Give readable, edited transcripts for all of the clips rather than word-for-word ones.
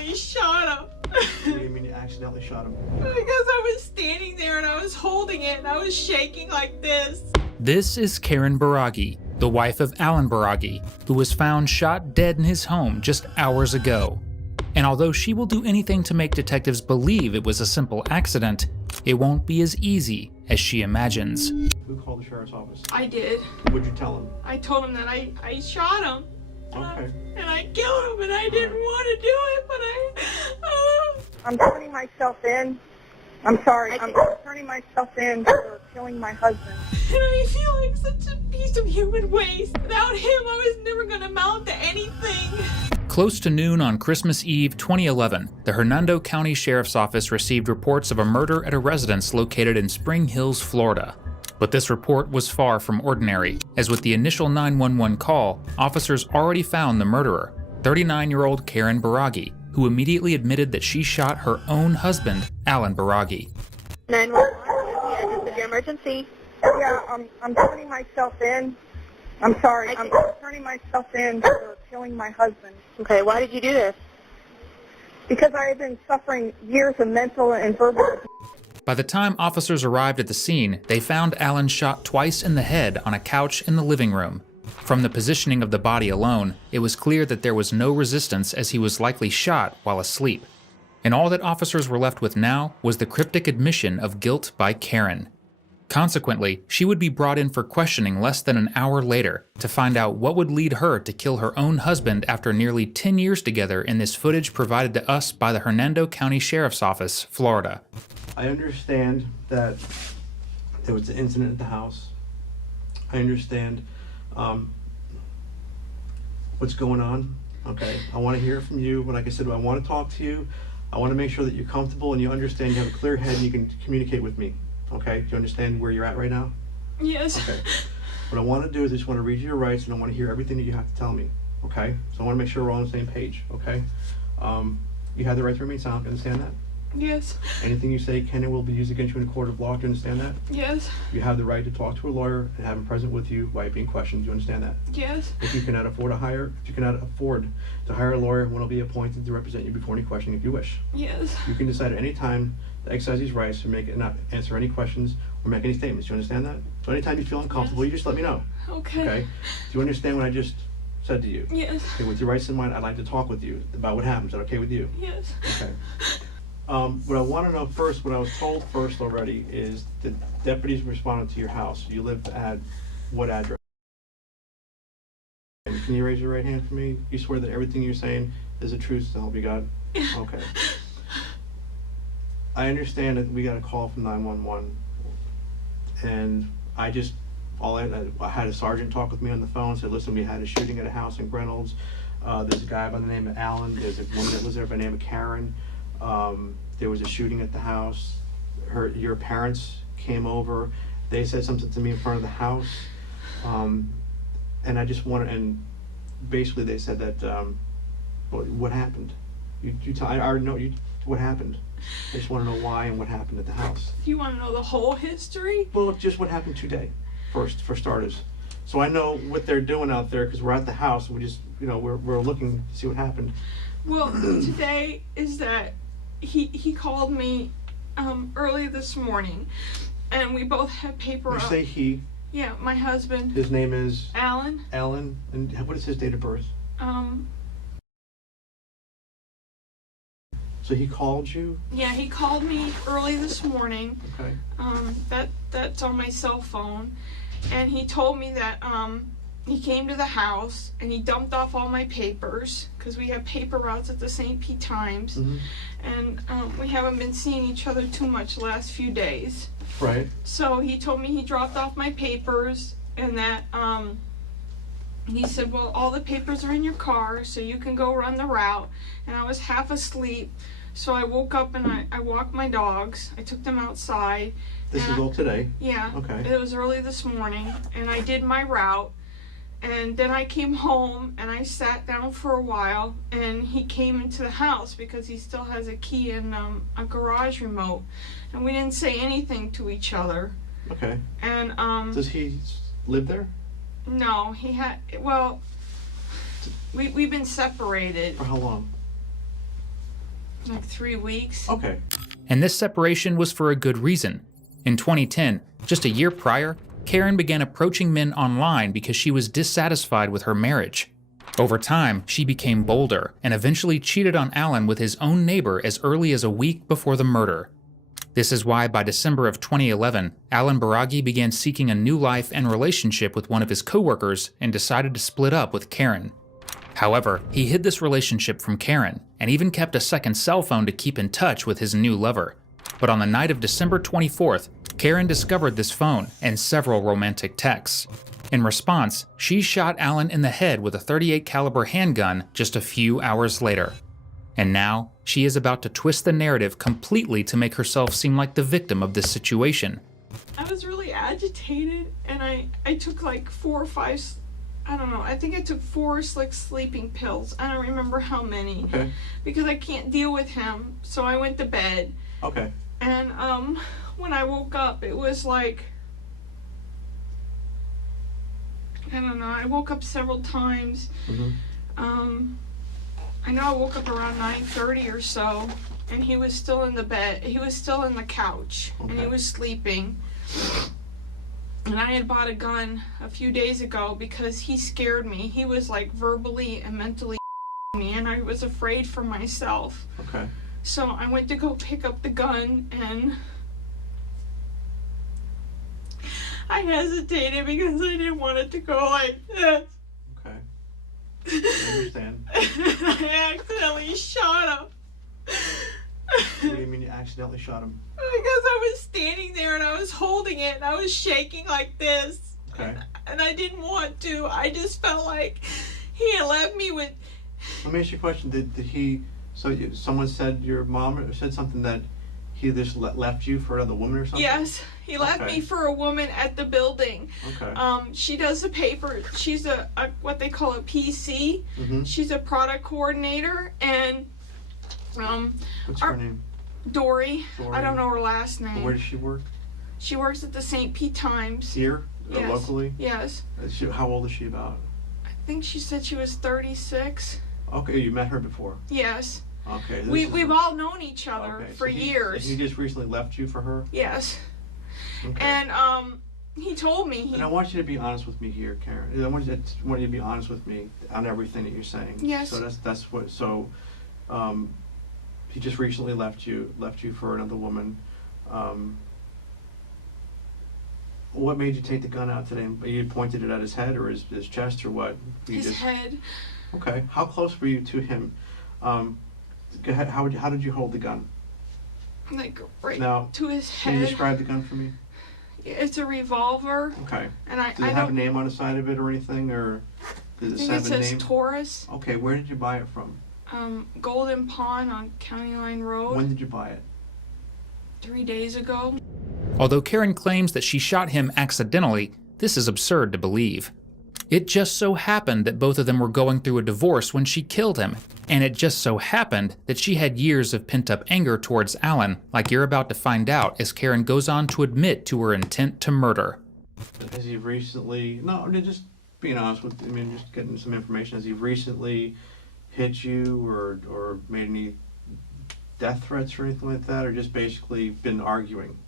accidentally shot him. What do you mean you accidentally shot him? Because I was standing there and I was holding it and I was shaking like this. This is Karen Baragi, the wife of Alan Baragi, who was found shot dead in his home just hours ago. And although she will do anything to make detectives believe it was a simple accident, it won't be as easy as she imagines. Who called the sheriff's office? I did. What'd you tell him? I told him that I shot him. Okay. And I killed him and I didn't want to do it, but I'm turning myself in. I'm sorry. I'm turning myself in for killing my husband. And I feel like such a piece of human waste. Without him, I was never going to amount to anything. Close to noon on Christmas Eve 2011, the Hernando County Sheriff's Office received reports of a murder at a residence located in Spring Hills, Florida. But this report was far from ordinary, as with the initial 911 call, officers already found the murderer, 39-year-old Karen Baragi, who immediately admitted that she shot her own husband, Alan Baragi. 911, this is your emergency. Yeah, I'm turning myself in. I'm sorry. I'm turning myself in for killing my husband. Okay, why did you do this? Because I have been suffering years of mental and verbal abuse. By the time officers arrived at the scene, they found Alan shot twice in the head on a couch in the living room. From the positioning of the body alone, it was clear that there was no resistance as he was likely shot while asleep. And all that officers were left with now was the cryptic admission of guilt by Karen. Consequently, she would be brought in for questioning less than an hour later to find out what would lead her to kill her own husband after nearly 10 years together in this footage provided to us by the Hernando County Sheriff's Office, Florida. I understand that there was an incident at the house. I understand what's going on. Okay, I want to hear from you. But like I said, I want to talk to you. I want to make sure that you're comfortable and you understand, you have a clear head and you can communicate with me. Okay, do you understand where you're at right now? yes. Okay. What I want to do is I just want to read you your rights and I want to hear everything that you have to tell me. Okay? So I want to make sure we're all on the same page. Okay? You have the right to remain silent. You understand that? Yes. Anything you say can and will be used against you in a court of law. Do you understand that? Yes. You have the right to talk to a lawyer and have him present with you while you're being questioned. Do you understand that? Yes. If you cannot afford to hire a lawyer, one will be appointed to represent you before any questioning if you wish. Yes. You can decide at any time to exercise these rights to not answer any questions or make any statements. Do you understand that? So anytime you feel uncomfortable, you just let me know. Okay. Okay? Do you understand what I just said to you? Yes. Okay, with your rights in mind, I'd like to talk with you about what happened. Is that okay with you? Yes. Okay. What I want to know first, what I was told first already, is the deputies responded to your house. You lived at what address? Can you raise your right hand for me? You swear that everything you're saying is the truth, so help you God? Okay. I understand that we got a call from 911, and I had a sergeant talk with me on the phone, said, listen, we had a shooting at a house in Reynolds. There's a guy by the name of Alan. There's a woman that lives there by the name of Karen. There was a shooting at the house. Your parents came over. They said something to me in front of the house. And I just wanted, and basically they said that, what happened? I already know what happened. I just want to know why and what happened at the house. You want to know the whole history? Well, just what happened today, first, for starters. So I know what they're doing out there because we're at the house and we just, we're looking to see what happened. Well, today is that he called me early this morning, and we both had paper You up. say he. Yeah, my husband. His name is? Alan. Alan. And what is his date of birth? So he called you? Yeah, he called me early this morning. Okay. That's on my cell phone, and he told me that he came to the house and he dumped off all my papers because we have paper routes at the St. Pete Times, and we haven't been seeing each other too much the last few days. Right. So he told me he dropped off my papers and that he said, well, all the papers are in your car so you can go run the route. And I was half asleep, so I woke up and I walked my dogs. I took them outside. This is all today? Yeah. Okay. It was early this morning, and I did my route. And then I came home and I sat down for a while, and he came into the house because he still has a key and a garage remote, and we didn't say anything to each other. Okay. And does he live there? No, he had, well, we've been separated. For how long? Like 3 weeks. Okay. And this separation was for a good reason. In 2010, just a year prior, Karen began approaching men online because she was dissatisfied with her marriage. Over time, she became bolder and eventually cheated on Alan with his own neighbor as early as a week before the murder. This is why by December of 2011, Alan Baragi began seeking a new life and relationship with one of his coworkers and decided to split up with Karen. However, he hid this relationship from Karen and even kept a second cell phone to keep in touch with his new lover. But on the night of December 24th, Karen discovered this phone and several romantic texts. In response, she shot Alan in the head with a .38 caliber handgun just a few hours later. And now, she is about to twist the narrative completely to make herself seem like the victim of this situation. I was really agitated, and I took like 4 or 5, I don't know, I think I took 4 like sleeping pills. I don't remember how many. Okay. Because I can't deal with him, so I went to bed. Okay. And when I woke up, it was like, I don't know, I woke up several times. Mm-hmm. I know I woke up around 9:30 or so, and he was still in the bed. He was still in the couch, and he Okay. was sleeping. And I had bought a gun a few days ago because he scared me. He was like verbally and mentally me, and I was afraid for myself. Okay. So I went to go pick up the gun, and I hesitated because I didn't want it to go like this. Okay. I understand. I accidentally shot him. What do you mean you accidentally shot him? Because I was standing there and I was holding it and I was shaking like this. Okay. And I didn't want to. I just felt like he had left me with... Let me ask you a question. Did he, someone said your mom said something that he just left you for another woman or something? Yes, he left Okay. me for a woman at the building. Okay. She does the paper. She's a what they call a PC. Mm-hmm. She's a product coordinator, and What's our- her name? Dory. Dory. I don't know her last name. Where does she work? She works at the St. Pete Times. Here? Yes. Locally? Yes. How old is she about? I think she said she was 36. Okay, you met her before. Yes. Okay. We've all known each other okay, for so years. He just recently left you for her? Yes. Okay. And he told me And I want you to be honest with me here, Karen. I want you to be honest with me on everything that you're saying. Yes. So that's what. So, he just recently left you for another woman. What made you take the gun out today? You pointed it at his head or his chest or what? his head. Okay. How close were you to him? Go ahead. How did you hold the gun? Like right Now, to his Can you head. describe the gun for me? It's a revolver, Okay. and I Does it have a don't name on the side of it or anything, or does I it think have it a says name? Taurus. Okay. Where did you buy it from? Golden Pond on County Line Road. When did you buy it? 3 days ago. Although Karen claims that she shot him accidentally, this is absurd to believe. It just so happened that both of them were going through a divorce when she killed him, and it just so happened that she had years of pent-up anger towards Alan, like you're about to find out as Karen goes on to admit to her intent to murder. Has he recently? No, just being honest with. Just getting some information. Has he recently hit you or made any death threats or anything like that, or just basically been arguing?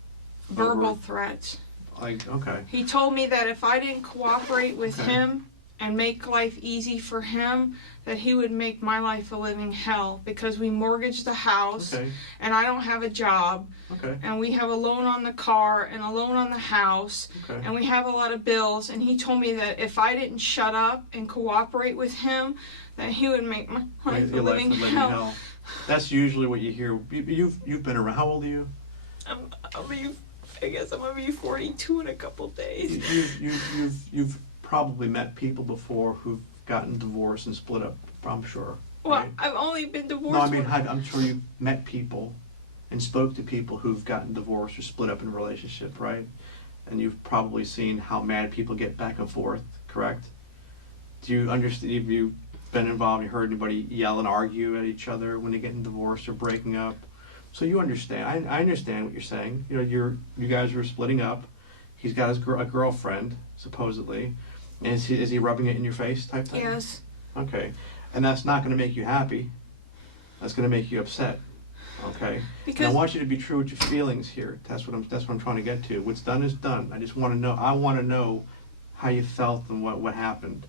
Verbal Over- threats. Like, okay. He told me that if I didn't cooperate with Okay. him and make life easy for him, that he would make my life a living hell because we mortgaged the house Okay. and I don't have a job Okay. and we have a loan on the car and a loan on the house Okay. and we have a lot of bills, and he told me that if I didn't shut up and cooperate with him, that he would make my life a Your life living would live in hell. hell. That's usually what you hear. You've been around. How old are you? I guess I'm gonna be 42 in a couple days. You've probably met people before who've gotten divorced and split up. I'm sure. Well, right? I've only been divorced. No, I mean, I'm sure you've met people and spoke to people who've gotten divorced or split up in a relationship, right? And you've probably seen how mad people get back and forth, correct? Do you understand? Have you been involved? You heard anybody yell and argue at each other when they're getting divorced or breaking up? So you understand. I understand what you're saying. You guys are splitting up. He's got a girlfriend, supposedly. And is he rubbing it in your face type thing? Yes. Okay. And that's not going to make you happy. That's going to make you upset. Okay? And I Because want you to be true with your feelings here. That's what I'm trying to get to. What's done is done. I just want to know. I want to know how you felt and what happened.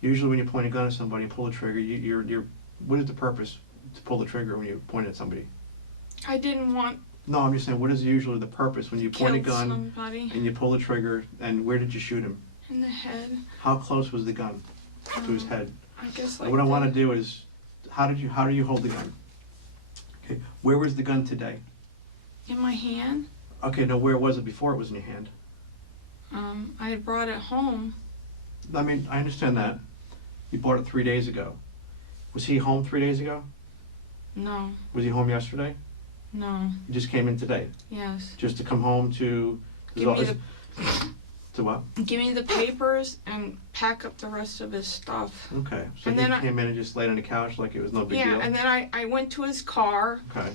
Usually, when you point a gun at somebody and pull the trigger, you're. What is the purpose to pull the trigger when you point at somebody? I didn't want No, I'm just saying. What is usually the purpose when you to point a kill gun somebody and you pull the trigger? And where did you shoot him? in the head. How close was the gun to his head? I guess And like what I want to this. do is, how do you hold the gun? Okay, where was the gun today? In my hand. Okay, no, where was it before it was in your hand? I had brought it home. I mean, I understand that. You bought it 3 days ago. Was he home 3 days ago? No, Was he home yesterday? no, He just came in today, yes. just to come home to. Give me the To what? Give me the papers and pack up the rest of his stuff. Okay, so And he then came in and just laid on the couch like it was no big Yeah, deal. and then I went to his car Okay,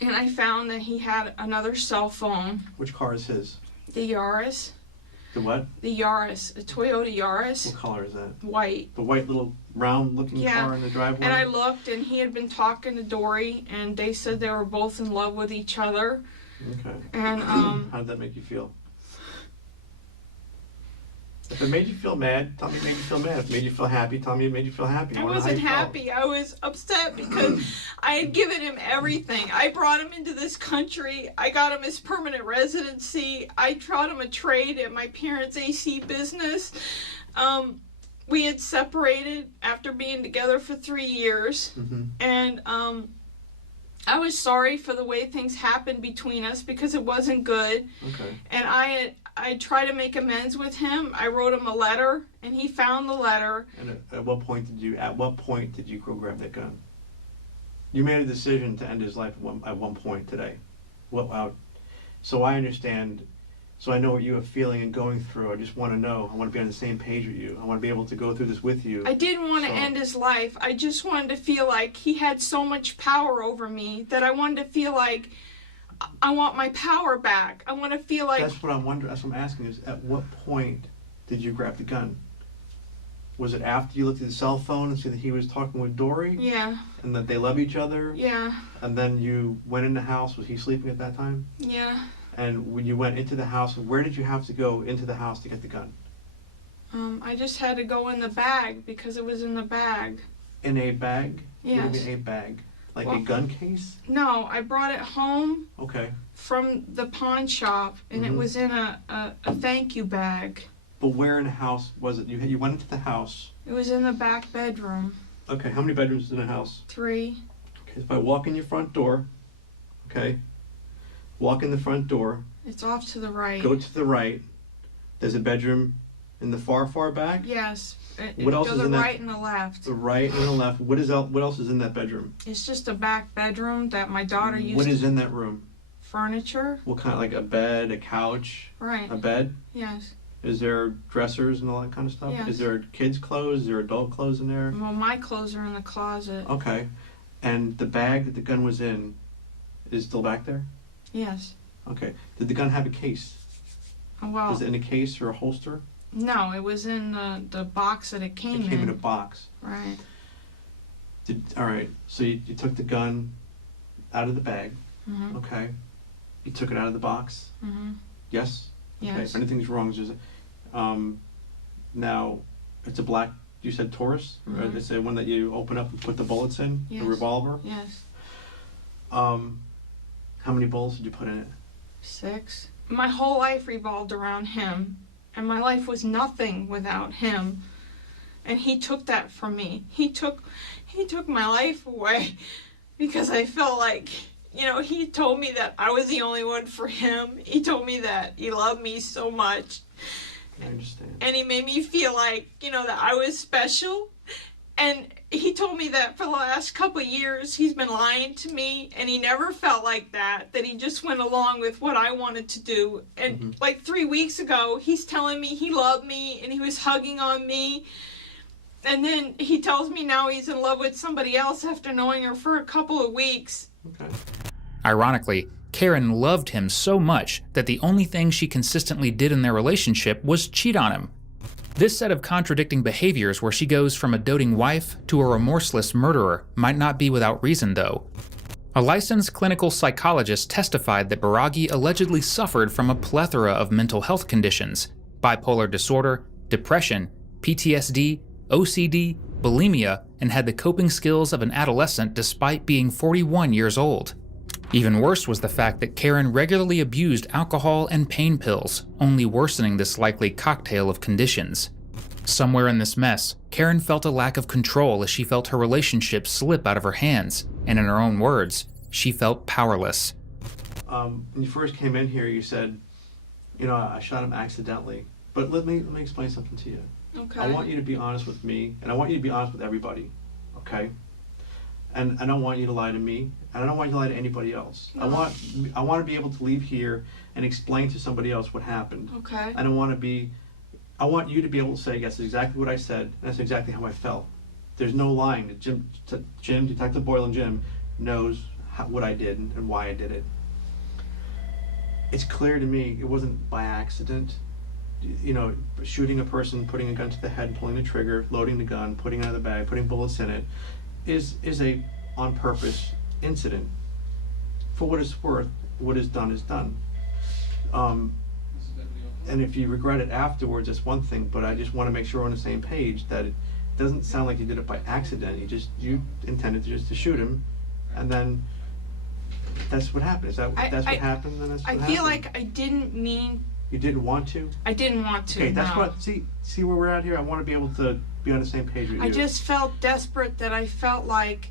and I found that he had another cell phone, which car is his? the Yaris. The what? The Yaris, a Toyota Yaris, What color is that? white. The white little round-looking Yeah, car in the driveway. And I looked and he had been talking to Dory and they said they were both in love with each other. Okay. And How did that make you feel? If it made you feel mad, tell me it made you feel mad. If it made you feel happy, tell me it made you feel happy. I wanna know how wasn't you felt. happy. I was upset because I had given him everything. I brought him into this country. I got him his permanent residency. I taught him a trade at my parents' AC business. We had separated after being together for 3 years. Mhm. And I was sorry for the way things happened between us because it wasn't good. Okay. And I tried to make amends with him. I wrote him a letter, and he found the letter. And at what point did you go grab that gun? You made a decision to end his life at one point today. So I understand. So I know what you are feeling and going through. I just want to know. I want to be on the same page with you. I want to be able to go through this with you. I didn't want to So- end his life. I just wanted to feel like he had so much power over me that I wanted to feel like I want my power back. I want to feel like That's what I'm wondering. That's what I'm asking is, at what point did you grab the gun? Was it after you looked at the cell phone and see that he was talking with Dory yeah, and that they love each other? yeah, And then you went in the house. Was he sleeping at that time? yeah. And when you went into the house, where did you have to go into the house to get the gun? I just had to go in the bag because it was in the bag. In a bag? What Yes. do you mean a bag? Like a Well- gun case? No, I brought it home Okay. from the pawn shop, and it Mhm. was in a thank you bag. But where in the house was it? You went into the house. It was in the back bedroom. Okay, how many bedrooms in the house? 3. Okay, if I walk in your front door, okay, walk in the front door, It's off to the right. go to the right, there's a bedroom in the far back. Yes. What else go is the in that- right and the left. The right and the left. What else is in that bedroom? It's just a back bedroom that my daughter used What to is in that room? furniture. What kind? Like a bed, a couch, Right. a bed? Yes. Is there dressers and all that kind of stuff? Yes. Is there kids' clothes? Is there adult clothes in there? Well, my clothes are in the closet. Okay. And the bag that the gun was in is still back there? Yes. Okay. Did the gun have a case? Well, Was it in a case or a holster? no, it was in the box that it came It came in in. a box. Right. All right. So you took the gun out of the bag. Mhm. Okay. You took it out of the box. Mhm. Yes. Okay. Yes. If anything's wrong, just now it's a black. You said Taurus. Or Mhm. it's the one that you open up and put the bullets in. Yes. The revolver. Yes. How many bullets did you put in it? 6. My whole life revolved around him, and my life was nothing without him. And he took that from me. He took my life away because I felt like, he told me that I was the only one for him. He told me that he loved me so much. I understand. And he made me feel like, that I was special. And he told me that for the last couple of years he's been lying to me, and he never felt like that he just went along with what I wanted to do. And like 3 weeks ago, he's telling me he loved me and he was hugging on me. And then he tells me now he's in love with somebody else after knowing her for a couple of weeks. Okay. Ironically, Karen loved him so much that the only thing she consistently did in their relationship was cheat on him. This set of contradicting behaviors where she goes from a doting wife to a remorseless murderer might not be without reason, though. A licensed clinical psychologist testified that Baragi allegedly suffered from a plethora of mental health conditions: bipolar disorder, depression, PTSD, OCD, bulimia, and had the coping skills of an adolescent despite being 41 years old. Even worse was the fact that Karen regularly abused alcohol and pain pills, only worsening this likely cocktail of conditions. Somewhere in this mess, Karen felt a lack of control as she felt her relationship slip out of her hands, and in her own words, she felt powerless. When you first came in here, you said, you know, I shot him accidentally. But let me explain something to you. Okay. I want you to be honest with me, and I want you to be honest with everybody, okay? And I don't want you to lie to me, and I don't want you to lie to anybody else. No. I want to be able to leave here and explain to somebody else what happened. Okay. I want you to be able to say, yes, that's exactly what I said, and that's exactly how I felt. There's no lying. Jim, Detective Boyle and Jim knows what I did and why I did it. It's clear to me it wasn't by accident. You know, shooting a person, putting a gun to the head, pulling the trigger, loading the gun, putting it in the bag, putting bullets in it, is a on purpose incident. For what it's worth, what is done is done. And if you regret it afterwards, that's one thing, but I just want to make sure we're on the same page that it doesn't sound like you did it by accident. You intended to shoot him, and then that's what happened. Is that what happened? Then that's what happened. I feel like I didn't mean. You didn't want to? I didn't want to. Okay, that's no. what. See where we're at here. I want to be able to be on the same page with you. I just felt desperate that I felt like.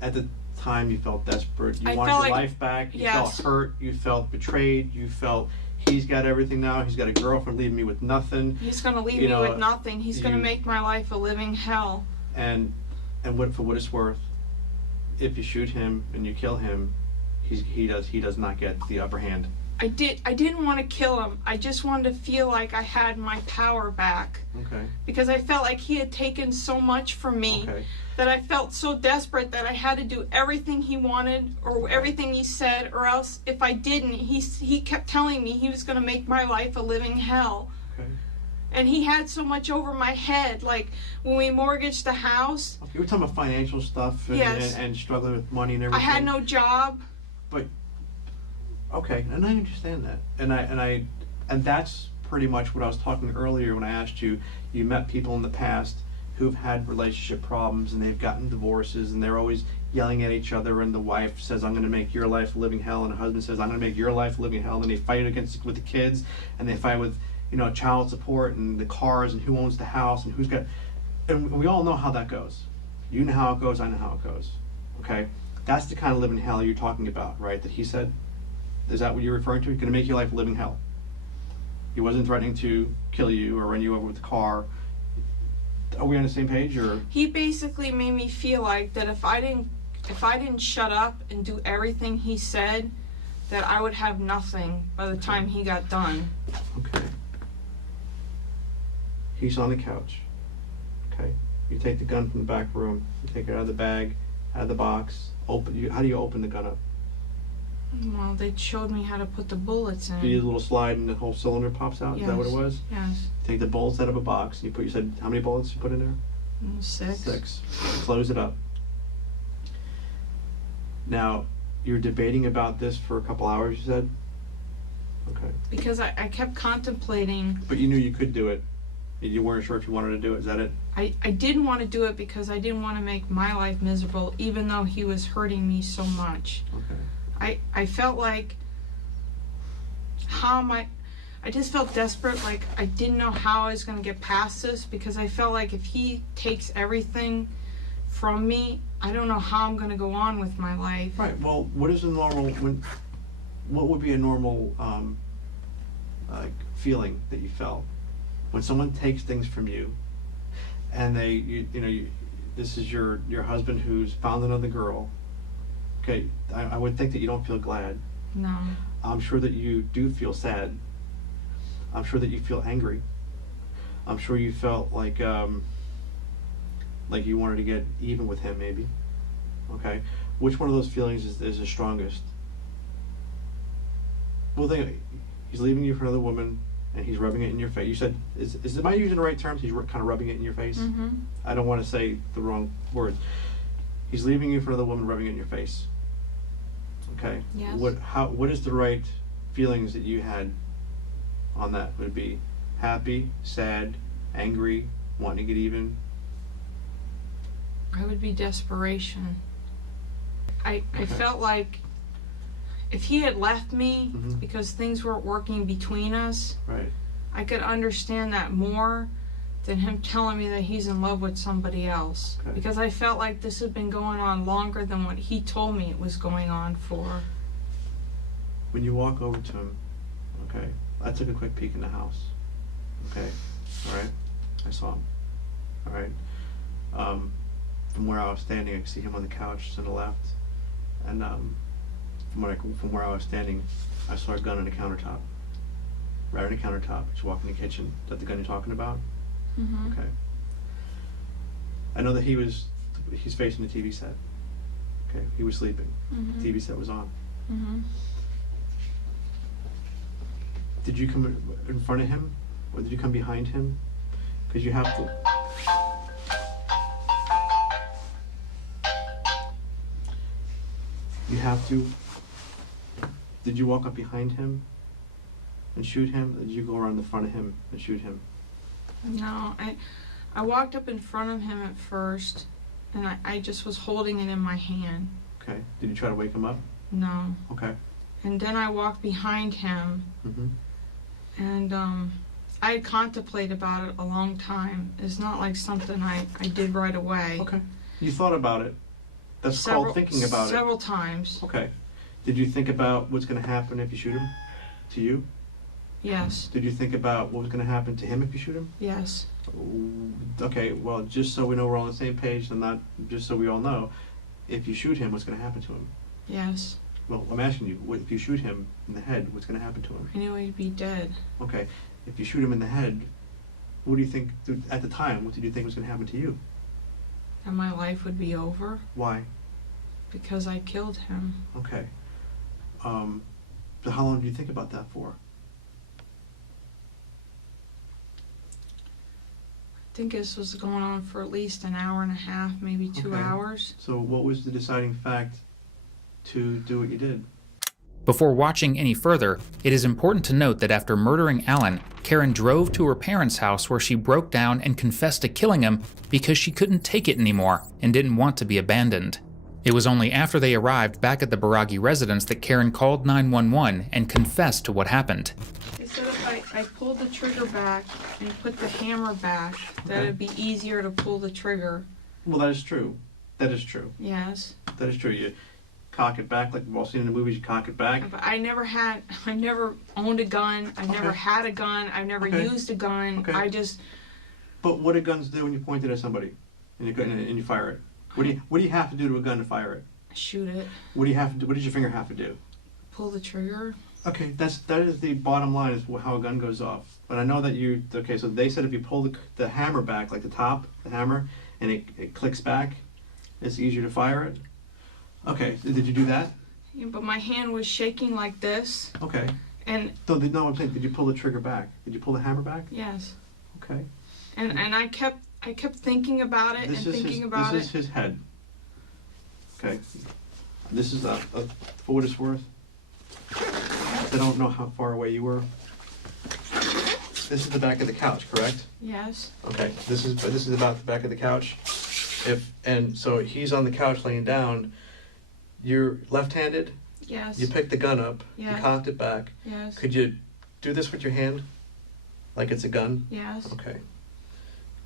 At the time, you felt desperate. You I wanted felt your like, life back. You yes. felt hurt. You felt betrayed. You felt he's got everything now. He's got a girlfriend, leaving me with nothing. He's going to leave me with nothing. He's going to make my life a living hell. And what for what it's worth, if you shoot him and you kill him, he does not get the upper hand. I didn't want to kill him. I just wanted to feel like I had my power back. Okay. Because I felt like he had taken so much from me that I felt so desperate that I had to do everything he wanted or everything he said, or else if I didn't, he kept telling me he was going to make my life a living hell. Okay. And he had so much over my head. Like when we mortgaged the house. Okay, we're talking about financial stuff and, yes. and struggling with money and everything. I had no job. But okay, and I understand that, and that's pretty much what I was talking earlier when I asked you. You met people in the past who've had relationship problems and they've gotten divorces and they're always yelling at each other. And the wife says, "I'm going to make your life a living hell," and the husband says, "I'm going to make your life a living hell." And then they fight with the kids, and they fight with child support and the cars and who owns the house and who's got. And we all know how that goes. You know how it goes. I know how it goes. Okay, that's the kind of living hell you're talking about, right? That he said. Is that what you're referring to? Going to make your life a living hell. He wasn't threatening to kill you or run you over with a car. Are we on the same page, or? He basically made me feel like that if I didn't shut up and do everything he said, that I would have nothing by the time he got done. Okay. He's on the couch. Okay. You take the gun from the back room. You take it out of the bag, out of the box. How do you open the gun up? Well, they showed me how to put the bullets in. Do you do a little slide and the whole cylinder pops out? Yes. Is that what it was? Yes. Take the bullets out of a box and you said, how many bullets you put in there? 6. 6. Close it up. Now, you're debating about this for a couple hours, you said? Okay. Because I kept contemplating. But you knew you could do it. You weren't sure if you wanted to do it, is that it? I didn't want to do it because I didn't want to make my life miserable, even though he was hurting me so much. Okay. I felt like, I just felt desperate, like I didn't know how I was going to get past this, because I felt like if he takes everything from me, I don't know how I'm going to go on with my life. Right, well, what would be a normal feeling that you felt when someone takes things from you and this is your husband who's found another girl? Okay, I would think that you don't feel glad. No. I'm sure that you do feel sad. I'm sure that you feel angry. I'm sure you felt like you wanted to get even with him, maybe. Okay, which one of those feelings is the strongest? Well, he's leaving you for another woman, and he's rubbing it in your face. You said, am I using the right terms? He's kind of rubbing it in your face? Mm-hmm. I don't want to say the wrong words. He's leaving you for another woman, rubbing it in your face. Okay. Yes. What is the right feelings that you had on that? Would it be happy, sad, angry, wanting to get even? I would be desperation. I Okay. felt like if he had left me Mhm. because things weren't working between us, Right. I could understand that more than him telling me that he's in love with somebody else. Okay. Because I felt like this had been going on longer than what he told me it was going on for. When you walk over to him, okay, I took a quick peek in the house. Okay, all right, I saw him. All right, from where I was standing, I could see him on the couch to the left, and from where I was standing, I saw a gun on the countertop. Right on the countertop. Just walk in the kitchen. Is that the gun you're talking about? Mm-hmm. Okay. I know that he's facing the TV set. Okay, he was sleeping. Mm-hmm. The TV set was on. Mm-hmm. Did you come in front of him, or did you come behind him? Because you have to. You have to. Did you walk up behind him and shoot him? Or did you go around the front of him and shoot him? No, I walked up in front of him at first, and I just was holding it in my hand. Okay. Did you try to wake him up? No. Okay. And then I walked behind him, Mm-hmm. and I had contemplated about it a long time. It's not like something I did right away. Okay. You thought about it. That's called thinking about it. Several times. Okay. Did you think about what's going to happen if you shoot him? To you? Yes. Did you think about what was going to happen to him if you shoot him? Yes. Okay, well, just so we know we're all on the same page, and not just so we all know, if you shoot him, what's going to happen to him? Yes. Well, I'm asking you, if you shoot him in the head, what's going to happen to him? I knew he'd be dead. Okay, if you shoot him in the head, what do you think, at the time, what did you think was going to happen to you? And my life would be over Why? because I killed him. Okay. So how long did you think about that for? I think this was going on for at least an hour and a half, maybe 2 Okay. hours. So what was the deciding fact to do what you did? Before watching any further, it is important to note that after murdering Alan, Karen drove to her parents' house where she broke down and confessed to killing him because she couldn't take it anymore and didn't want to be abandoned. It was only after they arrived back at the Baragi residence that Karen called 911 and confessed to what happened. They said if I pulled the trigger back and put the hammer back, that Okay. it'd be easier to pull the trigger. Well, that is true. That is true. Yes. That is true. You cock it back, like we've all seen in the movies, you cock it back. But I never owned a gun. I never Okay. had a gun. I've never Okay. used a gun. Okay. I just, But what do guns do when you point it at somebody and you fire it? What do you have to do to a gun to fire it? shoot it, What do you have to do? What does your finger have to do? pull the trigger. Okay, that is the bottom line, is how a gun goes off. But I know that so they said if you pull the hammer back, like the top, the hammer, and it clicks back, it's easier to fire it. Okay, did you do that? Yeah, but my hand was shaking like this, Okay. and No, I'm saying, did you pull the trigger back? Did you pull the hammer back? yes, Okay. and I kept thinking about it and thinking about This is it. his head. Okay. This is for what it's worth. I don't know how far away you were. This is the back of the couch, correct? Yes, Okay. This is about the back of the couch. So he's on the couch laying down. You're left-handed. yes, You picked the gun up. Yeah. You cocked it back. yes, Could you do this with your hand, like it's a gun? yes. Okay.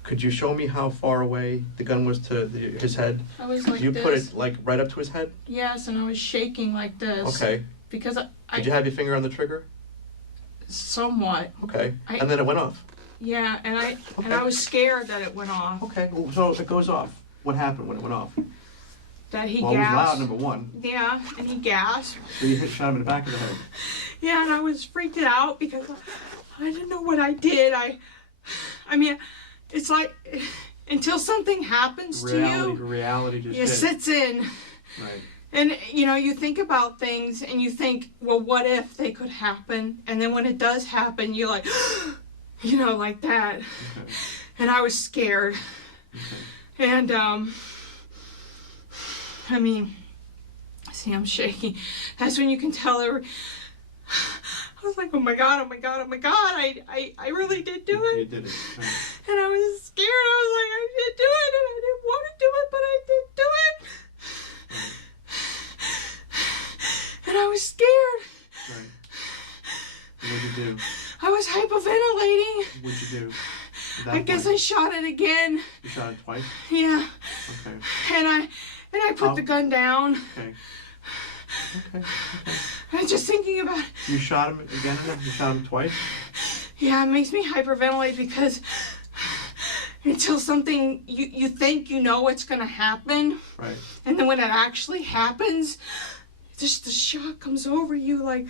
Could you show me how far away the gun was to his head? I was like You this. put it like right up to his head? Yes, and I was shaking like this. Okay. Because I Did you have your finger on the trigger? somewhat. Okay. I- And then it went off. Yeah, and I Okay. was scared that it went off. Okay. So it goes off. What happened when it went off? That he Well, it was gasped. loud, number one. Yeah, and he gasped. So you shot him in the back of the head. Yeah, and I was freaked out because I didn't know what I did. I mean, it's like until something happens to you, Reality just it hit. sits in. Right. And, you think about things and you think, well, what if they could happen? And then when it does happen, you're like, like that. Okay. And I was scared. Okay. And, I mean, See, I'm shaking. That's when you can tell I was like, oh my God, oh my God, oh my God. I really did do it. You did it. Right. And I was scared. I was like, I did do it. And I didn't want to do it, but I did do it. And I was scared. Right. What'd you do? I was hyperventilating. What'd you do? I guess I shot it again. You shot it twice? Yeah. Okay. And I put the gun down. Okay. Okay. I was just thinking about it. You shot him again? You shot him twice? Yeah, it makes me hyperventilate because until something, you think you know what's going to happen. Right. And then when it actually happens, just the shock comes over you like,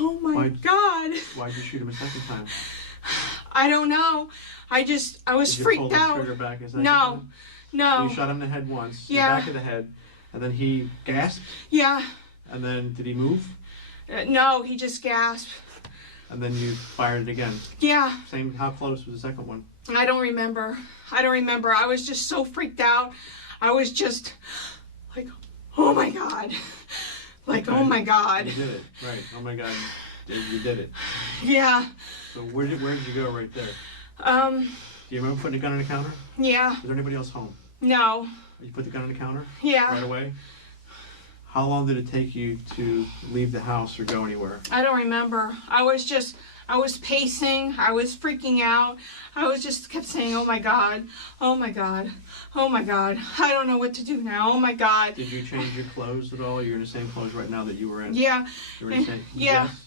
oh my God. Why'd you shoot him a second time? I don't know. I was freaked out. Did you pull the trigger back a second No. time? No. So you shot him in the head once. Yeah. The back of the head. And then he gasped? Yeah. And then did he move? No, he just gasped. And then you fired it again? Yeah. Same, how close was the second one? I don't remember. I was just so freaked out. I was just like, oh my God. Like, Okay. oh my God. You did it. Right. Oh my God. You did it. Yeah. So where did you go right there? Um, Do you remember putting the gun on the counter? yeah. Was there anybody else home? No. You put the gun on the counter? Yeah. Right away? How long did it take you to leave the house or go anywhere? I don't remember. I was pacing. I was freaking out. I was just kept saying, oh my God, oh my God, oh my God. I don't know what to do now. Oh my God. Did you change your clothes at all? You're in the same clothes right now that you were in? Yeah. You were in the same, Yeah. Yes?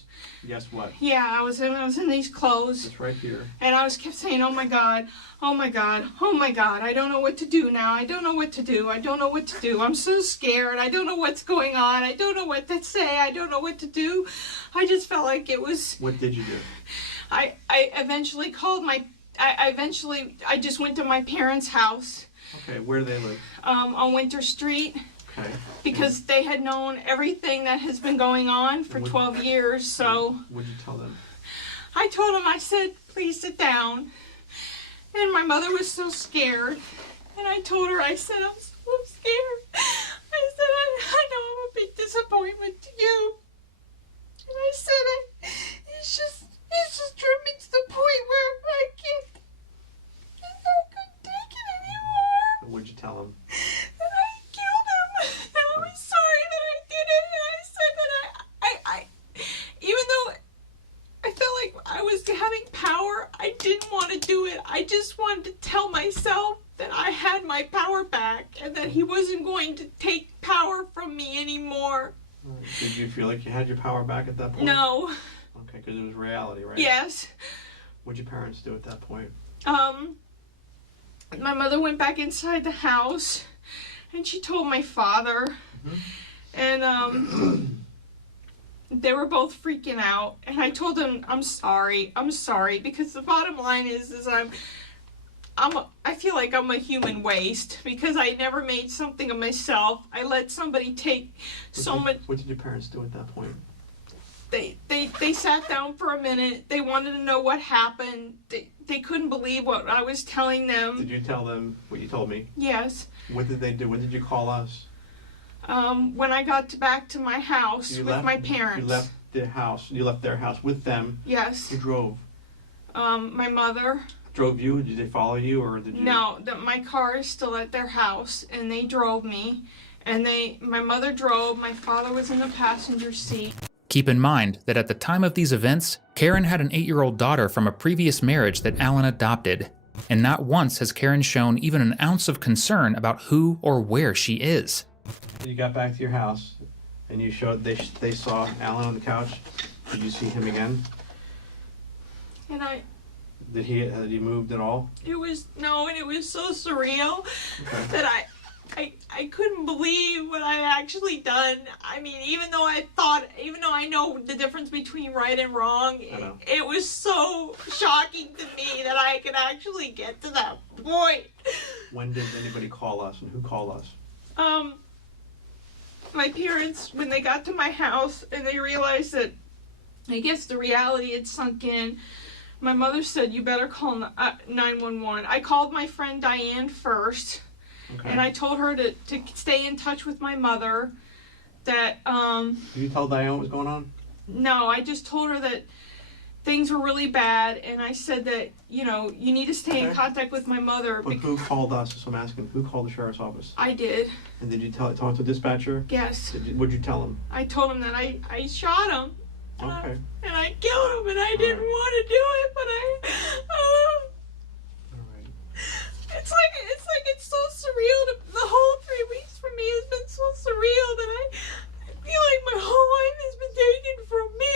Yes what? Yeah, I was in these clothes. It's right here. And I kept saying, oh my God, oh my God, oh my God. I don't know what to do now. I don't know what to do. I don't know what to do. I'm so scared. I don't know what's going on. I don't know what to say. I don't know what to do. I just felt like it was... What did you do? I eventually called I just went to my parents' house. Okay, where do they live? On Winter Street. Okay. Because they had known everything that has been going on for 12 years, so... What did you tell them? I told them, I said, please sit down. And my mother was so scared. And I told her, I said, I'm so scared. I said, I know I'm a big disappointment to you. And I said, it's just driven me to the point where I couldn't take it anymore. What did you tell them? And I killed him. And I was sorry that I did it. And I said that I even though I felt like I was having power, I didn't want to do it. I just wanted to tell myself that I had my power back and that he wasn't going to take power from me anymore. Did you feel like you had your power back at that point? No. Okay, because it was reality, right? Yes. What'd your parents do at that point? My mother went back inside the house and she told my father. Mm-hmm. And they were both freaking out, and I told them, I'm sorry, because the bottom line is I feel like I'm a human waste, because I never made something of myself. I let somebody take much. What did your parents do at that point? They sat down for a minute. They wanted to know what happened. They couldn't believe what I was telling them. Did you tell them what you told me? Yes. What did they do? When did you call us? When I got back to my house with my parents. You left the house. You left their house with them. Yes. Who drove? My mother. Drove you? Did they follow you, or did you? No, my car is still at their house, and they drove me. And my mother drove. My father was in the passenger seat. Keep in mind that at the time of these events, Karen had an 8-year-old daughter from a previous marriage that Alan adopted. And not once has Karen shown even an ounce of concern about who or where she is. You got back to your house, and you showed they saw Alan on the couch. Did you see him again? And Had he moved at all? it was so surreal Okay. that I couldn't believe what I actually done. I mean, even though I know the difference between right and wrong, I know. it was so shocking to me that I could actually get to that point. When did anybody call us, and who called us? My parents, when they got to my house and they realized that, I guess the reality had sunk in, my mother said, you better call 911. I called my friend Diane first, Okay. and I told her to stay in touch with my mother, that Did you tell Diane what was going on? no, I just told her that things were really bad, and I said that, you know, you need to stay in Okay. contact with my mother. But who called us? So I'm asking, who called the sheriff's office? I did. And did you talk to the dispatcher? Yes. What'd you tell him? I told him that I shot him. Okay. And I killed him, and I didn't Alright. want to do it, but All right. it's like it's so surreal. The whole 3 weeks for me has been so surreal that I feel like my whole life has been taken from me,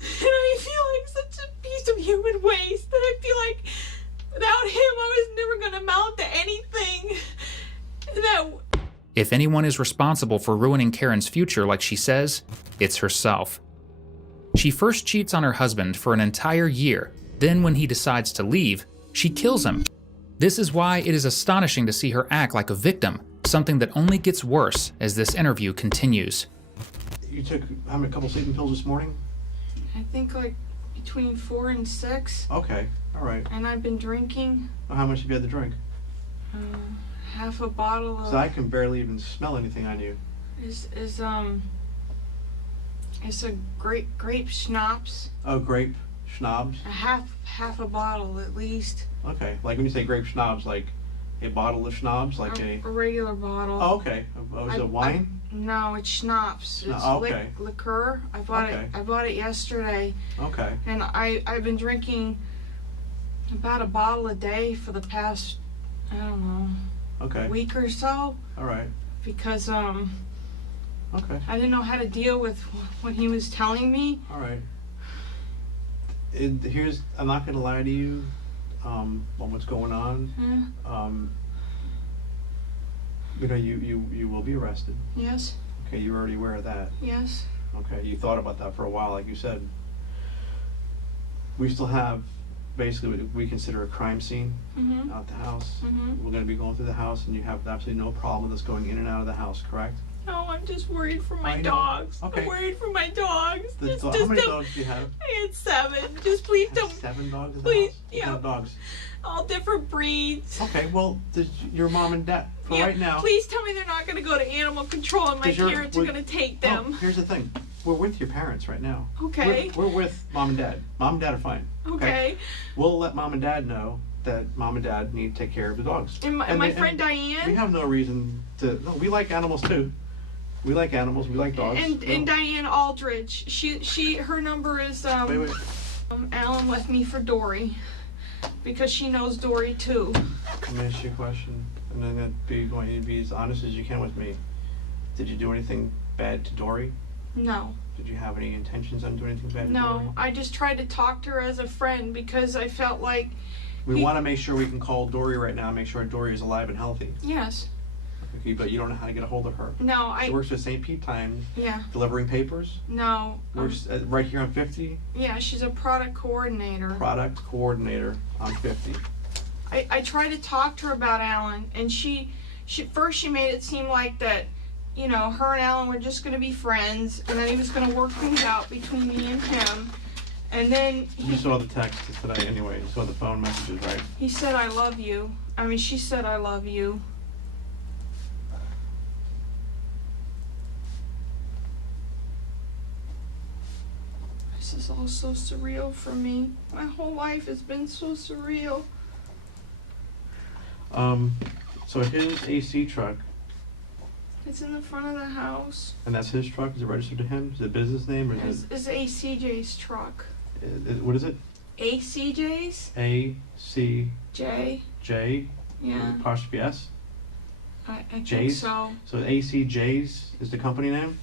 and I feel like such a piece of human waste that I feel like without him I was never gonna amount to anything. That If anyone is responsible for ruining Karen's future, like she says, it's herself. She first cheats on her husband for an entire year. Then, when he decides to leave, she kills him. This is why it is astonishing to see her act like a victim, something that only gets worse as this interview continues. You took how many couple sleeping pills this morning? I think like between 4 and 6, Okay. All right. and I've been drinking Well, how much have you had to drink? half a bottle of. So I can barely even smell anything on you. It's a grape schnapps. Oh, grape schnapps. A half a bottle at least. Okay. Like when you say grape schnapps, like a bottle of schnapps, like a a. regular bottle. Oh, okay. Oh, is it wine? No, it's schnapps. It's Oh, okay. liqueur. I bought Okay. it yesterday, Okay. and I've been drinking about a bottle a day for the past, I don't know, Okay. week or so, All right. because Okay. I didn't know how to deal with what he was telling me. All right. I'm not gonna lie to you, on what's going on. Yeah. You know, you will be arrested. Yes. Okay, you're already aware of that. Yes. Okay, you thought about that for a while, like you said. We still have basically what we consider a crime scene Mhm. out the house. Mhm. We're gonna be going through the house, and you have absolutely no problem with us going in and out of the house, correct? No, I'm just worried for my I know. dogs. Okay. I'm worried for my dogs. How many dogs do you have? I had 7. Just please You don't. have 7 dogs in the Please, house? What yeah. kind of dogs? All different breeds. Okay, well, your mom and dad, for Yeah, right now. please tell me they're not going to go to animal control and my Does your- parents are would- going to take No, them. here's the thing. We're with your parents right now. Okay. We're with mom and dad. Mom and dad are fine. Okay. We'll let mom and dad know that mom and dad need to take care of the dogs. And my they- friend We Diane. have no reason to. No, we like animals too. We like animals. We like dogs. And Diane Aldridge. Her number is Wait. Alan left me for Dory, because she knows Dory too. Let me ask you a question, and I'm going to be as honest as you can with me. Did you do anything bad to Dory? No. Did you have any intentions on doing anything bad to Dory? No. I just tried to talk to her as a friend because I felt like. We want to make sure we can call Dory right now and make sure Dory is alive and healthy. Yes. Okay, but you don't know how to get a hold of her. No. She works for St. Pete Times, Yeah. delivering papers. No. Works right here on 50. Yeah, she's a product coordinator. Product coordinator on 50. I tried to talk to her about Alan, and she first she made it seem like that, you know, her and Alan were just going to be friends, and then he was going to work things out between me and him. And then You saw the text today anyway. You saw the phone messages, right? he said, "I love you." I mean, she said, "I love you." This is all so surreal for me. My whole life has been so surreal. So his AC truck, It's in the front of the house. and that's his truck. Is it registered to him? Is it a business name or is It's ACJ's truck. what is it? ACJ's? ACJ J? Yeah, apostrophe S. I think J's? so. So ACJ's is the company name,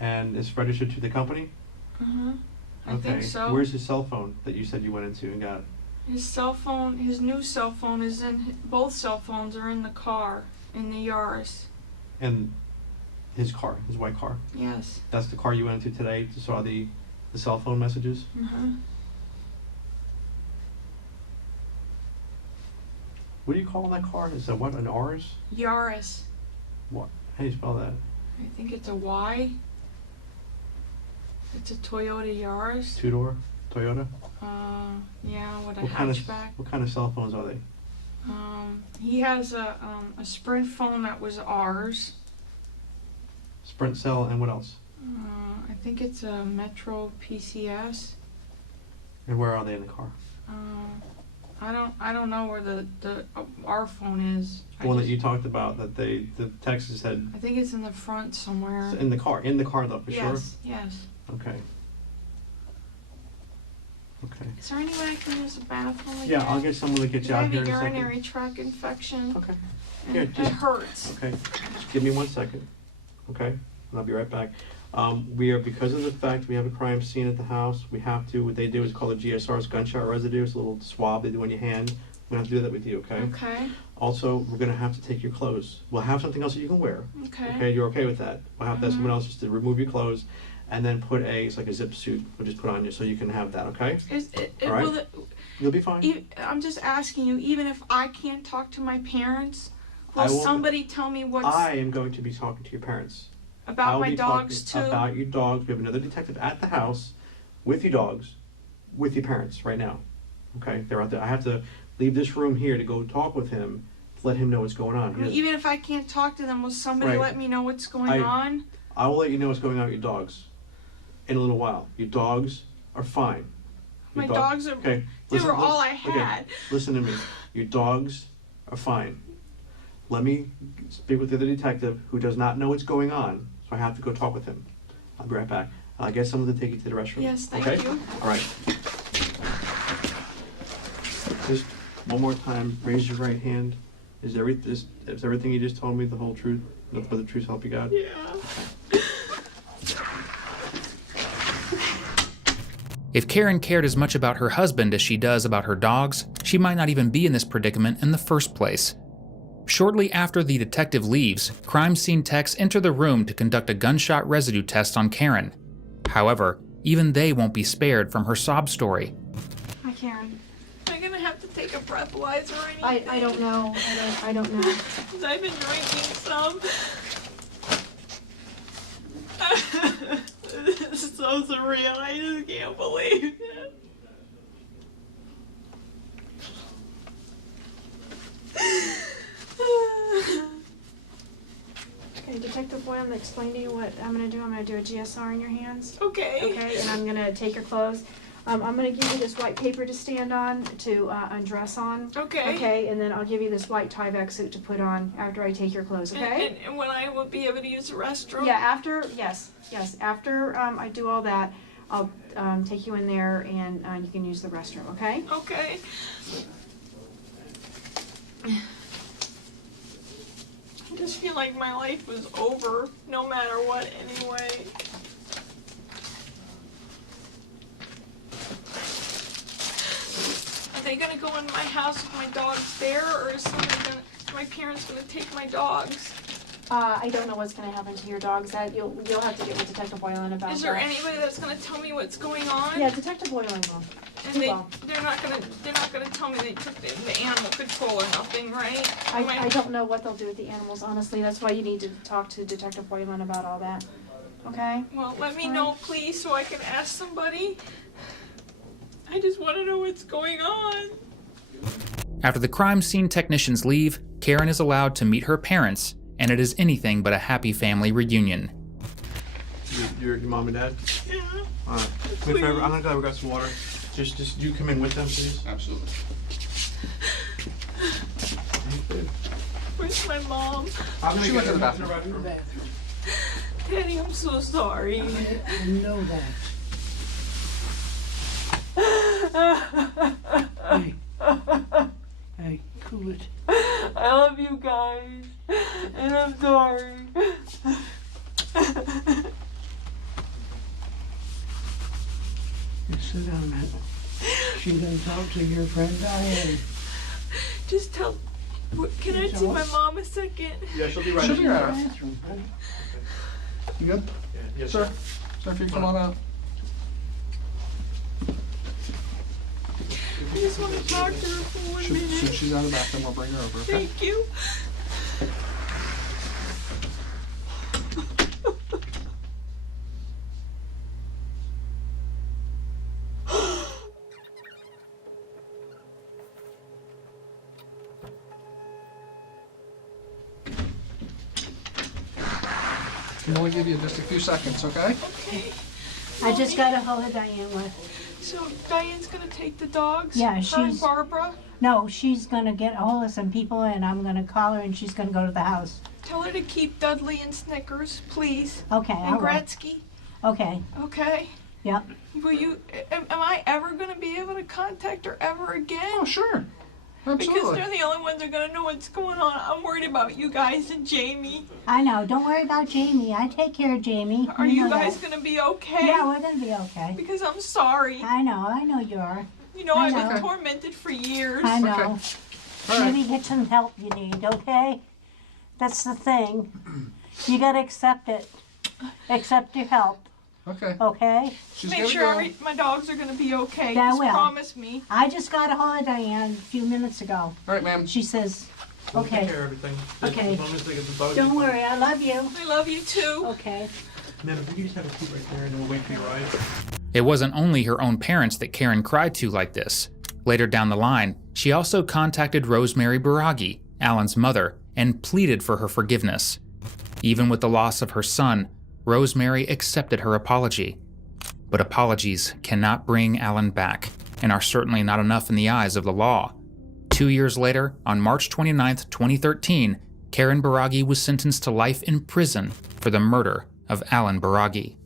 and it's registered to the company. Uh-huh. I Okay. think so. Where's his cell phone that you said you went into and got? His cell phone, his new cell phone is in, both cell phones are in the car, in the Yaris. And his car, his white car. Yes. That's the car you went into today to saw the cell phone messages. Uh-huh. What do you call that car? Is that what, an R's? Yaris. What? How do you spell that? I think it's a Y. It's a Toyota Yaris. Two-door Toyota? Yeah, with a What hatchback. kind of cell phones are they? He has a Sprint phone that was ours. Sprint Cell, and what else? I think it's a Metro PCS. And where are they in the car? I don't know where the our phone is. The one that you talked about that the Texas had. I think it's in the front somewhere. In the car though, for sure? Yes. Okay. Okay. Is there any way I can use the bathroom again? Yeah, I'll get someone to get you I out have here a in a second. urinary tract infection. Okay. And Here, it just- hurts. Okay. Just give me 1 second. Okay? And I'll be right back. We are, because of the fact we have a crime scene at the house, we have to, what they do is called a GSR, it's gunshot residue. It's a little swab they do on your hand. We're gonna have to do that with you, okay? Okay. Also, we're gonna have to take your clothes. We'll have something else that you can wear. Okay. Okay, you're okay with that? We'll have to have someone else just to remove your clothes and then put it's like a zip suit. We'll just put on you so you can have that, okay? All right. Will it, You'll be fine. I'm just asking you, even if I can't talk to my parents, will I will- somebody tell me what's I am going to be talking to your parents. about I'll my be dogs too? talking about your dogs. We have another detective at the house with your dogs, with your parents right now. Okay, they're out there. I have to leave this room here to go talk with him to let him know what's going on. I mean, even if I can't talk to them, will somebody Right. let me know what's going on? I will let you know what's going on with your dogs in a little while. Your dogs are fine. Your My dogs are. Okay. They were all I okay, had. listen to me. Your dogs are fine. Let me speak with the other detective who does not know what's going on, so I have to go talk with him. I'll be right back. I'll get someone to take you to the restroom. Yes, thank okay? you. All right. Just one more time, raise your right hand. Is everything you just told me the whole truth? Nothing but the truth, help you God? Yeah. If Karen cared as much about her husband as she does about her dogs, she might not even be in this predicament in the first place. Shortly after the detective leaves, crime scene techs enter the room to conduct a gunshot residue test on Karen. However, even they won't be spared from her sob story. Hi, Karen. Am I gonna have to take a breathalyzer or anything? I don't know. I don't know. 'Cause I've been drinking some. This is so surreal. I just can't believe it. Okay, Detective Boyle, I'm gonna explain to you what I'm gonna do. I'm gonna do a GSR in your hands. Okay. Okay, and I'm gonna take your clothes. I'm gonna give you this white paper to stand on to undress on. Okay. Okay, and then I'll give you this white tie-back suit to put on after I take your clothes. Okay. And when I will be able to use the restroom? Yeah. After After I do all that, I'll take you in there and you can use the restroom. Okay. Okay. I just feel like my life was over, no matter what, anyway. Are they gonna go in my house with my dogs there, or is my parents gonna take my dogs? I don't know what's gonna happen to your dogs. That you'll have to get with Detective Boylan about Is there that. anybody that's gonna tell me what's going on? Yeah, Detective Boylan will. And Well. they're not gonna tell me they took the animal control or nothing, right? I don't know what they'll do with the animals, honestly. That's why you need to talk to Detective Boylan about all that. Okay? Well, let me know, please, so I can ask somebody. I just want to know what's going on. After the crime scene technicians leave, Karen is allowed to meet her parents, and it is anything but a happy family reunion. Your mom and dad? Yeah. All right. Come here, forever. I'm gonna go grab some water. Just you come in with them, please. Absolutely. Where's my mom? I'm gonna She get went to the her bathroom. Daddy, I'm so sorry. I know that. Hey, cool it. I love you guys, and I'm sorry. Just sit down, man. She done talk to your friend Diane. Just tell. Can I see my mom a second? Yeah, she'll be right She'll in. be right out. Bathroom, honey. You good? Yeah, yes, Sir? Sir, if you come on out. I just want to talk to her for 1 minute. She's out of the bathroom. We'll bring her over, okay? Thank you. I'm only give you just a few seconds, okay? Okay. I just got a hold of Diane with. So Diane's gonna take the dogs? Yeah, Her and she's- Barbara? No, she's gonna get a hold of some people and I'm gonna call her and she's gonna go to the house. Tell her to keep Dudley and Snickers, please. Okay, I And will. Gretzky, Okay, okay? yep. Will you, am I ever gonna be able to contact her ever again? Oh, sure. Because Absolutely. they're the only ones that are gonna know what's going on. I'm worried about you guys and Jamie. I know. Don't worry about Jamie. I take care of Jamie. Are you know guys that. gonna be okay? Yeah, we're gonna be okay. Because I'm sorry. I know you are. You know, I I've know. been tormented for years. I know. All right. Maybe get some help you need, okay? That's the thing. You gotta accept it. Accept your help, Okay. okay? She's Make gonna sure go. my dogs are gonna be okay. Yeah, I Just will. promise me. I just got a hold of Diane a few minutes ago. All right, ma'am. She says, We'll take okay, care of everything. Okay. As long as they get the dogs. don't worry, I love you. I love you too. Okay. Ma'am, if we could just have a seat right there and then we'll wait for your ride. It wasn't only her own parents that Karen cried to like this. Later down the line, she also contacted Rosemary Baragi, Alan's mother, and pleaded for her forgiveness. Even with the loss of her son, Rosemary accepted her apology. But apologies cannot bring Alan back, and are certainly not enough in the eyes of the law. 2 years later, on March 29, 2013, Karen Baragi was sentenced to life in prison for the murder of Alan Baragi.